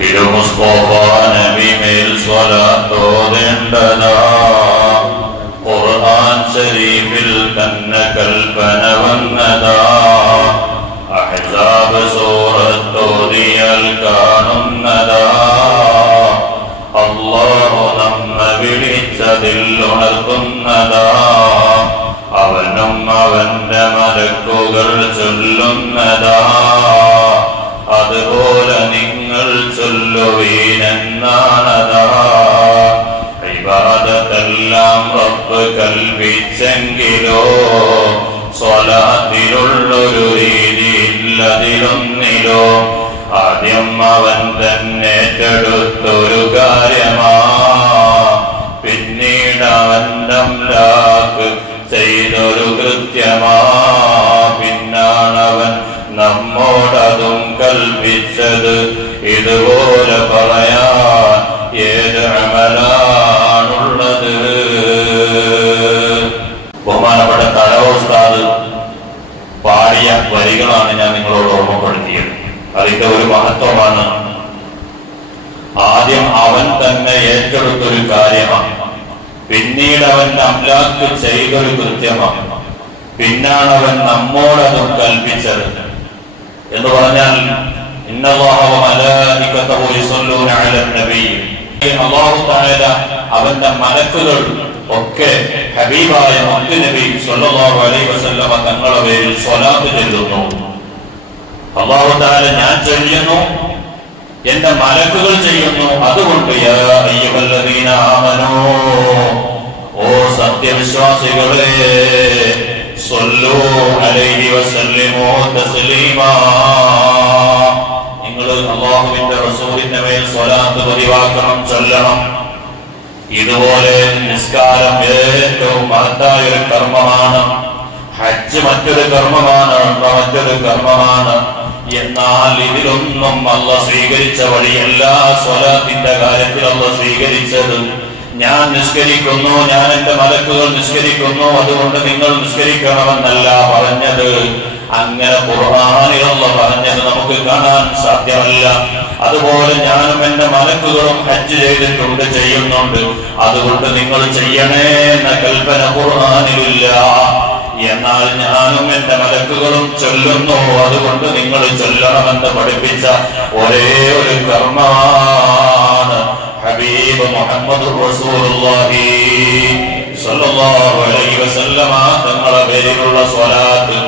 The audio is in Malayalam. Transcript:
തിരുമുസ്തഫ നബിമേൽ സ്വലാത്തോതേണ്ടതാ ഖുർആൻ ശരീഫിൽ തന്നെ കൽപ്പന വന്നതാ അഹ്സാബ് സൂറത്തോതിയാൽ കാണുന്നതാ അല്ലാഹു നമ്മെ വിളിച്ചതിൽ ഉണർത്തുന്നതാ അവനും അവന്റെ മലക്കുകൾ ചൊല്ലുന്നതാ അതുപോലെ നിങ്ങൾ ചൊല്ലുവീനെന്നാണതാ ഇബാദത്തെല്ലാം റബ്ബ് കൽപ്പിച്ചെങ്കിലോ സ്വലാത്തിലുള്ളൊരു രീതിയില്ലതിലൊന്നിലോ ആദ്യം അവൻ തന്നെ ഏറ്റെടുത്തൊരു കാര്യമാ പിന്നീട് അവന്റെ അംലാക്ക് ചെയ്തൊരു കൃത്യമാ പിന്നാണവൻ നമ്മോടതും കൽപ്പിച്ചത് ഇതുപോലെ പറയാൻ ഏത് അമലാണുള്ളത്. ബഹുമാനപ്പെട്ട തലവസ്ഥാദ് പാടിയ വരികളാണ് ഞാൻ നിങ്ങളോട് ഓർമ്മപ്പെടുത്തിയത്. അതിന്റെ ഒരു മഹത്വമാണ്. ആദ്യം അവൻ തന്നെ ഏറ്റെടുത്തൊരു കാര്യമാണ്, പിന്നീട് അവന്റെ അംലാക്ക് ചെയ്തൊരു കൃത്യമാണ്, പിന്നാണ് അവൻ നമ്മോടതും കൽപ്പിച്ചത് എന്ന് പറഞ്ഞാൽ ഇന്നല്ലാഹ വ മലായികതഹു യുസല്ലൂന അലൻ നബി, അല്ലാഹു തആല അവന്റെ മലക്കുകൾ ഒക്കെ ഹബീബായ മുഹമ്മദ് നബി സ്വല്ലല്ലാഹു അലൈഹി വസല്ലമ തങ്ങളുടെ പേരിൽ സ്വലാത്ത് ചൊല്ലുന്നു. അല്ലാഹു തആല ഞാൻ ചൊല്ലുന്നു, എന്റെ മലക്കുകൾ ചെയ്യുന്നു. അതുകൊണ്ട് യാ അയ്യുഹല്ലദീന ആമനൂ, ഓ സത്യവിശ്വാസികളെ, സ്വല്ലൂ അലൈഹി വസല്ലിമൂ തസ്ലീമാ, നിങ്ങൾ അല്ലാഹുവിന്റെ റസൂലിന്റെ മേൽ സ്വലാത്ത് പതിവാക്കണം, ചൊല്ലണം. ഇതുപോലെ നിസ്കാരം ഏറ്റവും മഹത്തായ ഒരു കർമ്മമാണ്. ഹജ്ജ് മറ്റൊരു കർമ്മമാണ്, മറ്റൊരു കർമ്മമാണ്. എന്നാൽ ഇതിലൊന്നും അല്ലാഹ് സ്വീകരിച്ച വഴിയല്ല സ്വലാത്തിന്റെ കാര്യത്തിൽ അല്ലാഹ് സ്വീകരിച്ചത്. ഞാൻ നിസ്കരിക്കുന്നു, ഞാൻ എന്റെ മലക്കുകൾ നിസ്കരിക്കുന്നു, അതുകൊണ്ട് നിങ്ങൾ നിസ്കരിക്കണമെന്നല്ല പറഞ്ഞത്. അങ്ങനെ ഖുർആനിൽ അല്ലാഹ് പറഞ്ഞത് നമുക്ക് കാണാൻ സാധ്യമല്ല. അതുപോലെ ഞാനും എന്റെ മലക്കുകളും ഹജ്ജ് ചെയ്തിട്ടുണ്ട്, ചെയ്യുന്നുണ്ട്, അതുകൊണ്ട് നിങ്ങൾ ചെയ്യണേ എന്ന കൽപ്പന ഖുർആനിലില്ല. എന്നാൽ ഞാനും എന്റെ മലക്കുകളും ചൊല്ലുന്നു, അതുകൊണ്ട് നിങ്ങൾ ചൊല്ലണമെന്ന് പഠിപ്പിച്ച ഒരേ ഒരു കർമ്മമാണ് ഹബീബ് മുഹമ്മദുർ റസൂലുള്ളാഹി സ്വല്ലല്ലാഹു അലൈഹി വസല്ലമ തങ്ങളുടെ പേരിലുള്ള സ്വലാത്ത്.